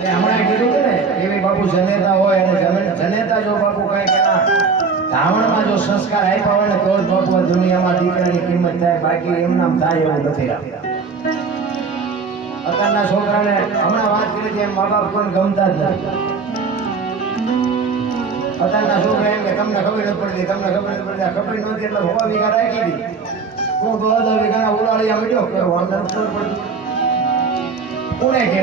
હમણાં કીધું ને એવી બાપુ જનેતા હોય અને જનેતા જો બાપુ કઈ કેના ધાવણમાં જો સંસ્કાર આપ્યા હોય ને તો જ બાપુ આ દુનિયામાં દીકરાની કિંમત થાય, બાકી એમ નામ થાય એવું નથી. અત્યારના છોકરાને હમણાં વાત કરી છે, મા બાપ પણ ગમતા જ નથી. અત્યારના છોકરા એમ કે તમને ખબર નથી પડતી, તમને ખબર નથી પડતી. ખબર નહોતી એટલે 100 વીઘા રાખી દીધી. હું તો 10 વીઘાના ઉલાળિયા મીઠો કરો, અમને ખબર પડતી. કોને કે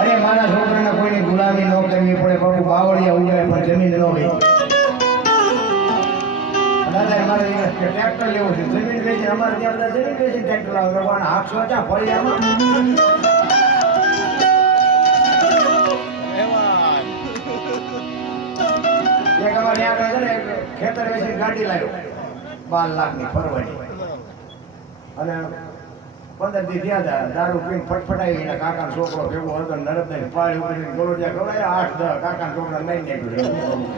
અરે મારા છોકરાને કોઈની ગુલામી ન કરવી પડે, બાપુ બાવળિયા ઉગાડે પણ જમીન ન હોય. દાદા મારે ટ્રેક્ટર લેવું છે, જમીન વેચી અમારે ત્યાં બધા જમીન વેચીને ટ્રેક્ટર લાવે પણ 800 ફળિયામાં એક અમારે આગળ છે ને ખેતર વેચીને ગાડી લાવ્યો 12 લાખની ફરવાની, અને 15 દી થયા હતા દારૂ પીને ફટફટાવી એના કાકાનો છોકરો ભેગો હતો, નરદને પાળી ઉપર ગોળોડિયા ખવડાવ્યા, 8-10 કાકાના છોકરા લઈને નાખ્યું.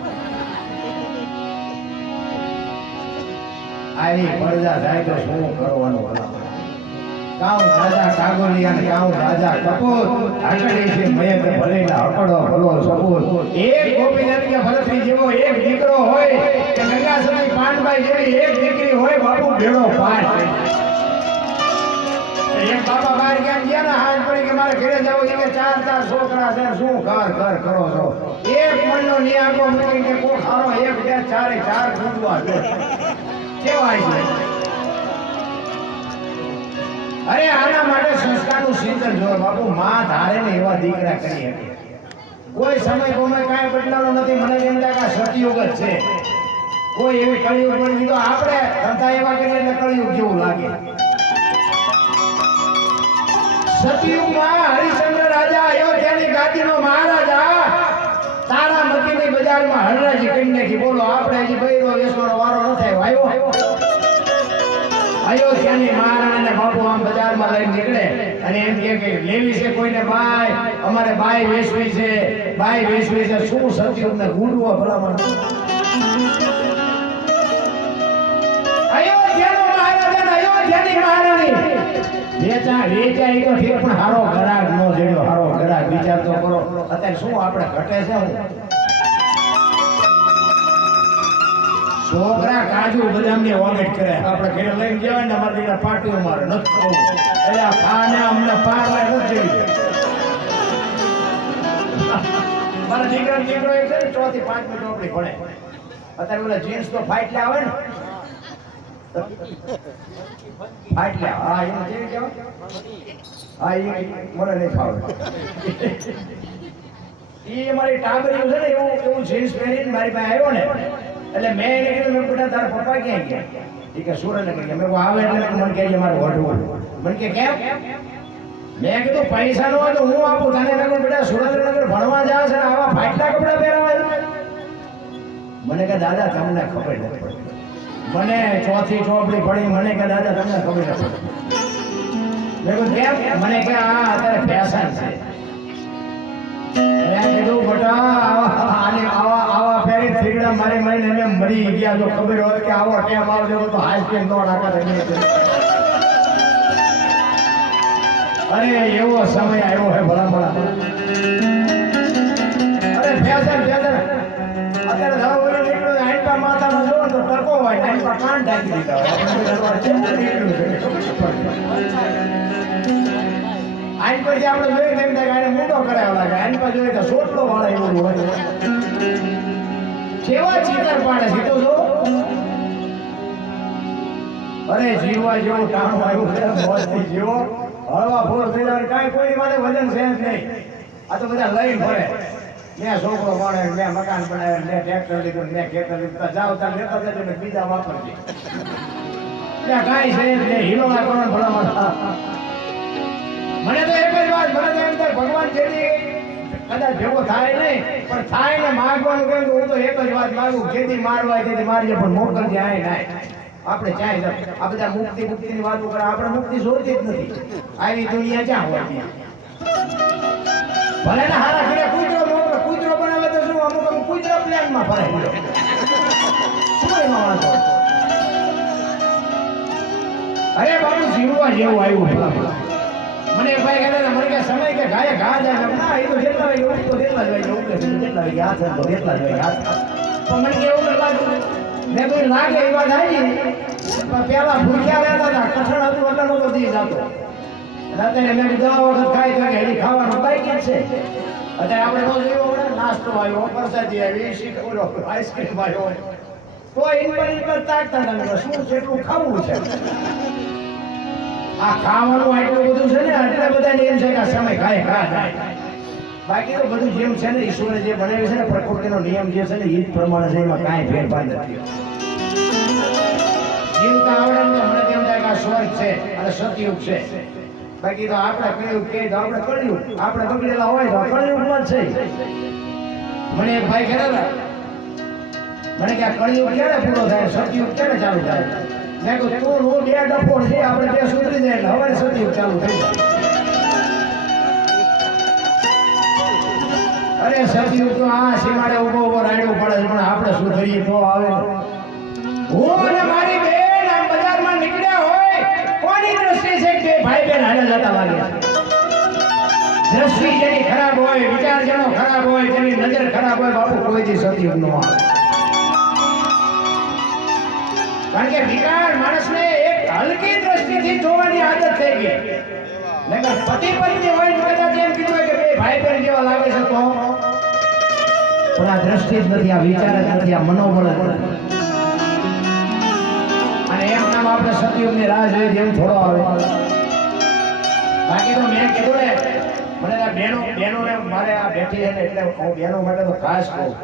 આવી પડદા થાય તો શું કરવાનું? કાઉ રાજા કાગોલિયા ને કાઉ રાજા કપૂર આકડી છે મયક ભલેલા હકડો ભલો સપૂર. એક ગોપીનાથ કે ભરતરી જેવો એક દીકરો હોય કે ગંગાસરી પાનબાઈ જેવી એક દીકરી હોય, બાપુ ભેળો પાર. એક બાપા બહાર કેમ ગયા ને હાથ પડી કે મારે ઘરે જવું છે કે 4 છોકરા છે, શું ઘર કરો છો? એક મણનો નિયાકો મૂકીને કોક હારો એક બે 4 ગુંજવા કેવાય છે. અરે આના માટે સંસ્કારનું સિંચન જોવે બાપુ. માં ધારે ને એવા દીકરા કરી શકે. કોઈ સમય કોમે કાંઈ બદલાવો નથી. મને એમ લાગે આ સતયુગ જ છે. કોઈ એવી કળિયુગ બની તો આપણે ધંધા એવા કરીએ એટલે કળિયુગ જેવું લાગે. સતયુગમાં હરિશ્ચંદ્ર રાજા અયોધ્યાની ગાદીનો મહારાજા તારામતીની બજારમાં હરરાજી કરી નાખી. બોલો આપણે હજી બૈરો વેસવાનો વારો ન થાય. આવ્યો અયોધ્યાની મહારાણીને બાપુ આમ બજારમાં લઈને નીકળે અને એમ કે લેવી છે કોઈને બાઈ, અમારે બાઈ વેચવી છે, બાઈ વેચવી છે. શું સતયુગને ગુડવો ભલામણ. અયોધ્યાનો મહારાજા ને અયોધ્યાની મહારાણી વેચાઈ તો ઠીક પણ હારો ગરાગ નો જડ્યો. હારો ગરાગ વિચાર તો કરો. અત્યારે શું આપણે ઘટે છે? છોકરા કાજુ બદામની ઓગટ કરે, આપણે ઘરે લઈને જવાય ને અમારે દીકરા પાટીઓ મારે નથી ખાવું એટલે આ ખાને અમને પાર લાય નથી. મારા દીકરાનો દીકરો એક છે ને 4 થી 5 ની ચોપડી ભણે. અત્યારે ઓલા જીન્સ તો ફાઈટ આવે ને, ફાઈટ લે. હા એને જેવી કહેવાય. હા એ મને નહીં ફાવે. એ મારી ટાબરીઓ છે ને એવું જીન્સ પહેરીને મારી પાસે આવ્યો ને એટલે મેં એને કીધું મેં બેટા તારા પપ્પા ક્યાં ગયા? એ કે સુરેન્દ્રનગર ગયા. મેં આવે એટલે મને કહે મારે વઢવું. મને કે કેમ? મેં કીધું પૈસા નો હોય તો હું આપું તને. મેં કહ્યું બેટા સુરેન્દ્રનગર ભણવા જાય છે આવા ફાટલા કપડા પહેરવા? મને કે દાદા તમને ખબર નથી પડતી. મને 4થી ચોપડી પડી. મને કે દાદા તમને ખબર નથી પડતી. મેં કીધું કેમ? મને કે આ અત્યારે ફેશન છે. મેં કીધું બેટા આવા ફેરી થીગડા મારી અમે મરી ગયા. જો ખબર હોય કે આવો ટેમ આવજો તો હાઈસ્પીડ નો ડાકા થઈ. અરે એવો સમય આવ્યો હે ભલા. અરે ફેશન અત્યારે ધારો બોલો નીકળ્યો આઈપા માથામાં જો તો ટકો હોય આઈપા કાન ઢાંકી દીધા હોય. આઈન પછી આપણે જોઈએ તેમ થાય કે મોટો કરાવવા લાગે. આઈન પછી જોઈએ તો સોટલો વાળા એવું હોય. કેવા ચીતર પાડે છે તો જો. અરે જીવવા જેવું ટાણું આવ્યું છે. મોજથી જીવો. હળવા ફોર થઈ જાય. કાંઈ કોઈની માટે વજન છે જ નહીં. આ તો બધા લઈને ફરે. મેં છોકરો મળે, મેં મકાન બનાવે, મેં ટ્રેક્ટર લીધું, મેં ખેતર લીધું. જાવ ત્યાં લેતા જજો ને બીજા વાપરજે. ત્યાં કાંઈ છે જ નહીં. હિલોડા કરો ભલામણ. મને તો એક જ વાત, મને તો એમ થાય ભગવાન જેથી કદાચ ભેગો થાય નહીં પણ થાય ને માગવાનું કહે તો હું તો એક જ વાત માગું. જેથી મારવા જેથી મારજે પણ મોકલજે. આય નાય આપણે ચાહે આ બધા મુક્તિની વાતો કરે. આપણે મુક્તિ જોઈતી જ નથી. આવી દુનિયા ક્યાં હોય ત્યાં? ભલે ને હારા ઘરે કૂતરો બનાવે તો શું અમુક કૂતરા પ્લેનમાં ફરે શું એમાં વાંધો? અરે બાબુ જીવવા જેવું આવ્યું. મને ભાઈ કહેતા મને કે સમય કે ગાય ઘા જાય ના એ વાગે ઉઠી તો કેટલા જ વાગે ઉઠે કેટલા વાગે હાથ તો કેટલા જ વાગે હાથ પણ મને કેવું લાગ્યું મેં કોઈ લાગે એ વાત આવી પણ પેલા ભૂખ્યા રહેતા હતા કઠણ હતું એટલે નતો દી જતો રાતે મેં કીધું વખત ખાઈ તો હેડી ખાવાનું બાકી છે અત્યારે આપણે રોજ એવો નાસ્તો આવ્યો પ્રસાદી આવી શીખવડો આઈસ્ક્રીમ આવ્યો તો ઇન્ટર તાકતા તમે શું છે એટલું ખાવું છે આ ખાવાનું આટલું બધું છે ને આટલા બધા નિયમ છે કે આ સમય ખાય ખા બાકી તો બધું જેમ છે ને ઈશ્વરે જે બનાવ્યું છે ને પ્રકૃતિનો નિયમ જે છે ને એ જ પ્રમાણે છે એમાં કાંઈ ફેરફાર નથી જીવતા આવડે ને મને તેમ થાય કે આ સ્વર્ગ છે અને સતયુગ છે બાકી તો આપણે કળિયુગ કે તો આપણે કળિયુગ આપણે બગડેલા હોય તો કળિયુગમાં જ છે મને એક ભાઈ કહેતા મને કે આ કળિયુગ ક્યારે પૂરો થાય સતયુગ ક્યારે ચાલુ થાય મેં કહ્યું તું નો બે ડફોડ છે આપણે બે સુધરી જાય એટલે હવે સતયુગ ચાલુ થઈ જાય અરે સતયુગ તો આ સીમાડે ઉભો ઉભો રાડ્યો પડે પણ આપણે સુધરીએ તો આવે હું અને મારી બેન આ બજારમાં નીકળ્યા હોય કોની દ્રષ્ટિ છે કે ભાઈ બેન હાલે જતા લાગે દ્રષ્ટિ જેની ખરાબ હોય વિચાર જેનો ખરાબ હોય જેની નજર ખરાબ હોય બાપુ કોઈ દી સતયુગ નો આવે કારણ કે વિકાર માણસને એક હલકી દ્રષ્ટિથી જોવાની આદત થઈ ગઈ નકર પતિ પત્ની હોય તો કદાચ એમ કીધું કે બે ભાઈ બહેન જેવા લાગે છે તો પણ આ દ્રષ્ટિ જ નથી આ વિચાર જ નથી આ મનોબળ જ નથી અને એમ નામ આપણે સતયુગની રાહ જોઈએ જેમ થોડો આવે બાકી તો મેં કીધું ને મને આ બહેનો મારે આ બેઠી છે ને એટલે હું બહેનો માટે તો ખાસ કહું